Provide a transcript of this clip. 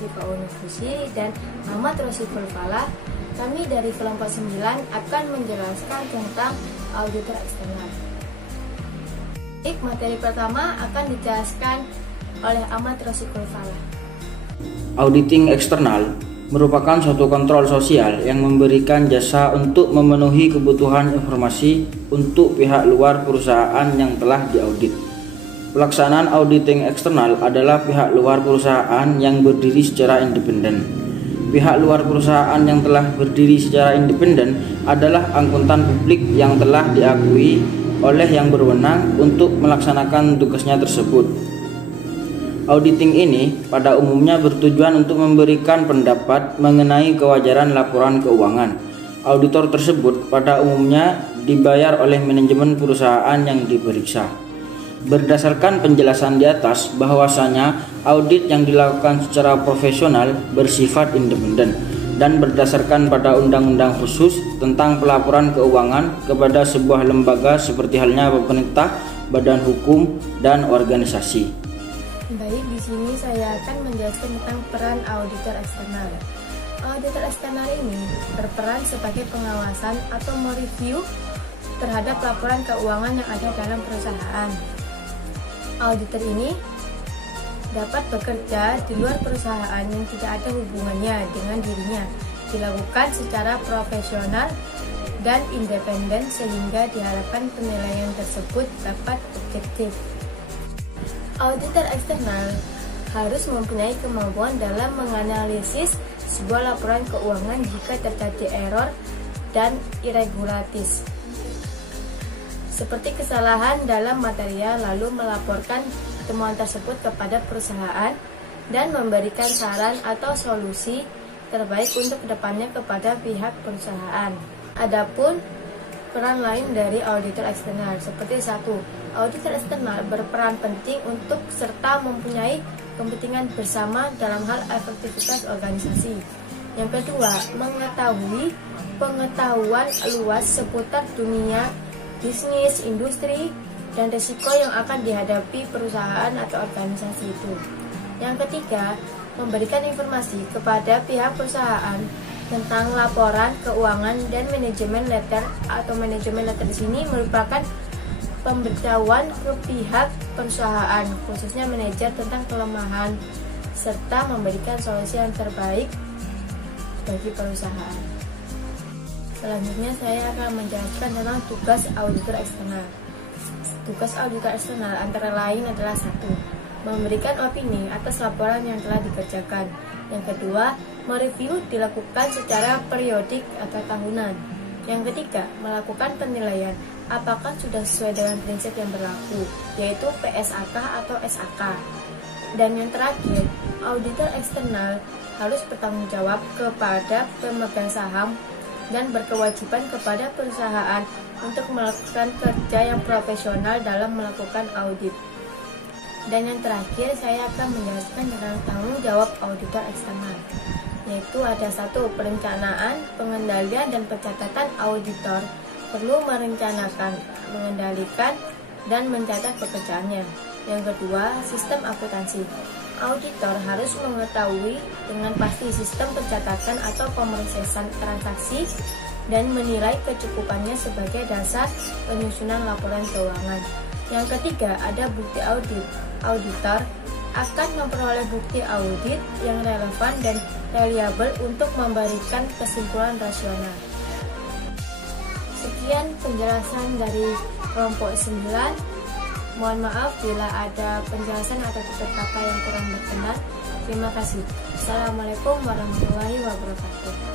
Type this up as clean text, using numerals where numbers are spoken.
Siva Unufusi dan Ahmad Rosiful Falah. Kami dari kelompok 9 akan menjelaskan tentang auditor eksternal. Materi pertama akan dijelaskan oleh Ahmad Rosiful Falah. Auditing eksternal merupakan suatu kontrol sosial yang memberikan jasa untuk memenuhi kebutuhan informasi untuk pihak luar perusahaan yang telah diaudit. Pelaksanaan auditing eksternal adalah pihak luar perusahaan yang berdiri secara independen. Pihak luar perusahaan yang telah berdiri secara independen adalah akuntan publik yang telah diakui oleh yang berwenang untuk melaksanakan tugasnya tersebut. Auditing ini pada umumnya bertujuan untuk memberikan pendapat mengenai kewajaran laporan keuangan. Auditor tersebut pada umumnya dibayar oleh manajemen perusahaan yang diperiksa. Berdasarkan penjelasan di atas bahwasanya audit yang dilakukan secara profesional bersifat independen dan berdasarkan pada undang-undang khusus tentang pelaporan keuangan kepada sebuah lembaga seperti halnya pemerintah, badan hukum, dan organisasi. Baik, di sini saya akan menjelaskan tentang peran auditor eksternal. Auditor eksternal ini berperan sebagai pengawasan atau mereview terhadap laporan keuangan yang ada dalam perusahaan. Auditor ini dapat bekerja di luar perusahaan yang tidak ada hubungannya dengan dirinya, dilakukan secara profesional dan independen sehingga diharapkan penilaian tersebut dapat objektif. Auditor eksternal harus mempunyai kemampuan dalam menganalisis sebuah laporan keuangan jika terjadi error dan irregularitas, seperti kesalahan dalam material, lalu melaporkan temuan tersebut kepada perusahaan dan memberikan saran atau solusi terbaik untuk kedepannya kepada pihak perusahaan. Adapun peran lain dari auditor eksternal seperti 1. Auditor eksternal berperan penting untuk serta mempunyai kepentingan bersama dalam hal efektivitas organisasi. Yang kedua, mengetahui pengetahuan luas seputar dunia bisnis, industri, dan risiko yang akan dihadapi perusahaan atau organisasi itu. Yang ketiga, memberikan informasi kepada pihak perusahaan tentang laporan keuangan dan manajemen letter atau manajemen letter di sini merupakan pemberitahuan ke pihak perusahaan, khususnya manajer tentang kelemahan serta memberikan solusi yang terbaik bagi perusahaan. Selanjutnya saya akan menjelaskan tentang tugas auditor eksternal. Tugas auditor eksternal antara lain adalah 1. Memberikan opini atas laporan yang telah dikerjakan. Yang kedua, mereview dilakukan secara periodik atau tahunan. Yang ketiga, melakukan penilaian apakah sudah sesuai dengan prinsip yang berlaku, yaitu PSAK atau SAK. Dan yang terakhir, auditor eksternal harus bertanggung jawab kepada pemegang saham dan berkewajiban kepada perusahaan untuk melakukan kerja yang profesional dalam melakukan audit. Dan yang terakhir, saya akan menjelaskan tentang tanggung jawab auditor eksternal, yaitu ada 1. Perencanaan, pengendalian, dan pencatatan. Auditor perlu merencanakan, mengendalikan, dan mencatat pekerjaannya. Yang kedua, sistem akuntansi. Auditor harus mengetahui dengan pasti sistem pencatatan atau pemrosesan transaksi dan menilai kecukupannya sebagai dasar penyusunan laporan keuangan. Yang ketiga, ada bukti audit. Auditor akan memperoleh bukti audit yang relevan dan reliable untuk memberikan kesimpulan rasional. Sekian penjelasan dari kelompok 9. Mohon maaf bila ada penjelasan atau tutur kata yang kurang berkenan. Terima kasih. Assalamualaikum warahmatullahi wabarakatuh.